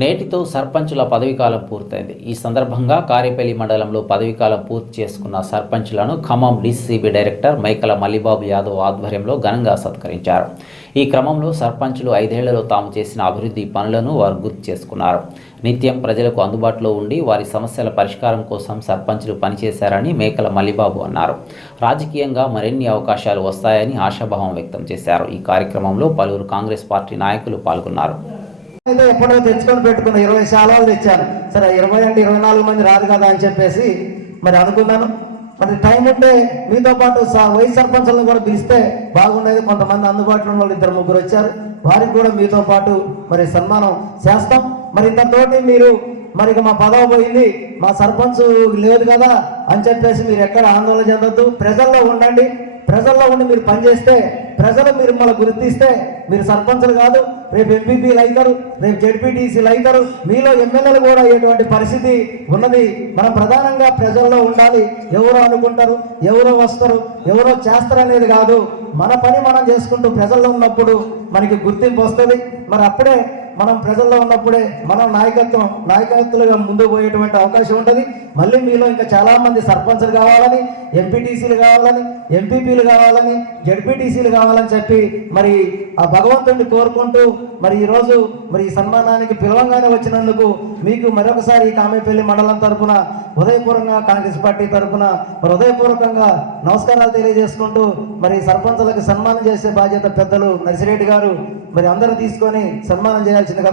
నేటితో సర్పంచుల పదవీకాలం పూర్తయింది. ఈ సందర్భంగా కారేపల్లి మండలంలో పదవీకాలం పూర్తి చేసుకున్న సర్పంచులను ఖమ్మం డీసీబీ డైరెక్టర్ మైకల మల్లిబాబు యాదవ్ ఆధ్వర్యంలో ఘనంగా సత్కరించారు. ఈ క్రమంలో సర్పంచులు ఐదేళ్ళలో తాము చేసిన అభివృద్ధి పనులను వారు గుర్తు చేసుకున్నారు. నిత్యం ప్రజలకు అందుబాటులో ఉండి వారి సమస్యల పరిష్కారం కోసం సర్పంచులు పనిచేశారని మేకల మల్లిబాబు అన్నారు. రాజకీయంగా మరిన్ని అవకాశాలు వస్తాయని ఆశాభావం వ్యక్తం చేశారు. ఈ కార్యక్రమంలో పలువురు కాంగ్రెస్ పార్టీ నాయకులు పాల్గొన్నారు. అయితే ఎప్పుడో తెచ్చుకొని పెట్టుకున్న ఇరవై శాలాలు తెచ్చాను. సరే ఇరవై అంటే ఇరవై నాలుగు మంది రాదు కదా అని చెప్పేసి మరి అనుకున్నాను. మరి టైం ఉంటే మీతో పాటు స- వైస్ సర్పంచులను కూడా పిలిస్తే బాగుండేది. కొంతమంది అందుబాటులో ఉన్న వాళ్ళు ఇద్దరు ముగ్గురు వచ్చారు. వారికి కూడా మీతో పాటు మరి సన్మానం చేస్తాం. మరి ఇంతతోటి మీరు మరి ఇక మా పదవి పోయింది. మా సర్పంచ్ లేదు కదా అని చెప్పేసి మీరు ఎక్కడ ఆందోళన చెందొద్దు. ప్రజల్లో ఉండండి. ప్రజల్లో ఉండి మీరు పనిచేస్తే ప్రజలు మీరు మిమ్మల్ని గుర్తిస్తే మీరు సర్పంచులు కాదు రేపు ఎంపీపీలు అవుతారు రేపు జడ్పీటీసీలు అవుతారు. మీలో ఎమ్మెల్యేలు కూడా అయ్యేటువంటి పరిస్థితి ఉన్నది. మనం ప్రధానంగా ప్రజల్లో ఉండాలి. ఎవరో అనుకుంటారు ఎవరో వస్తారు ఎవరో చేస్తారనేది కాదు. మన పని మనం చేసుకుంటూ ప్రజల్లో ఉన్నప్పుడు మనకి గుర్తింపు వస్తుంది. మరి అప్పుడే మనం ప్రజల్లో ఉన్నప్పుడే మనం నాయకత్వం నాయకత్వాలుగా ముందుకు పోయేటువంటి అవకాశం ఉంటుంది. మళ్ళీ మీలో ఇంకా చాలామంది సర్పంచ్లు కావాలని ఎంపీటీసీలు కావాలని ఎంపీపీలు కావాలని జడ్పీటీసీలు కావాలని చెప్పి మరి ఆ భగవంతుడిని కోరుకుంటూ మరి ఈరోజు మరి ఈ సన్మానానికి పిలవంగానే వచ్చినందుకు మీకు మరొకసారి ఈ కామేపల్లి మండలం తరపున హృదయపూర్వకంగా కాంగ్రెస్ పార్టీ తరపున హృదయపూర్వకంగా నమస్కారాలు తెలియజేసుకుంటూ మరి సర్పంచులకు సన్మానం చేసే బాధ్యత పెద్దలు నర్సిరెడ్డి గారు. మరి అందరూ తీసుకొని సన్మానం చేయాల్సిందిగా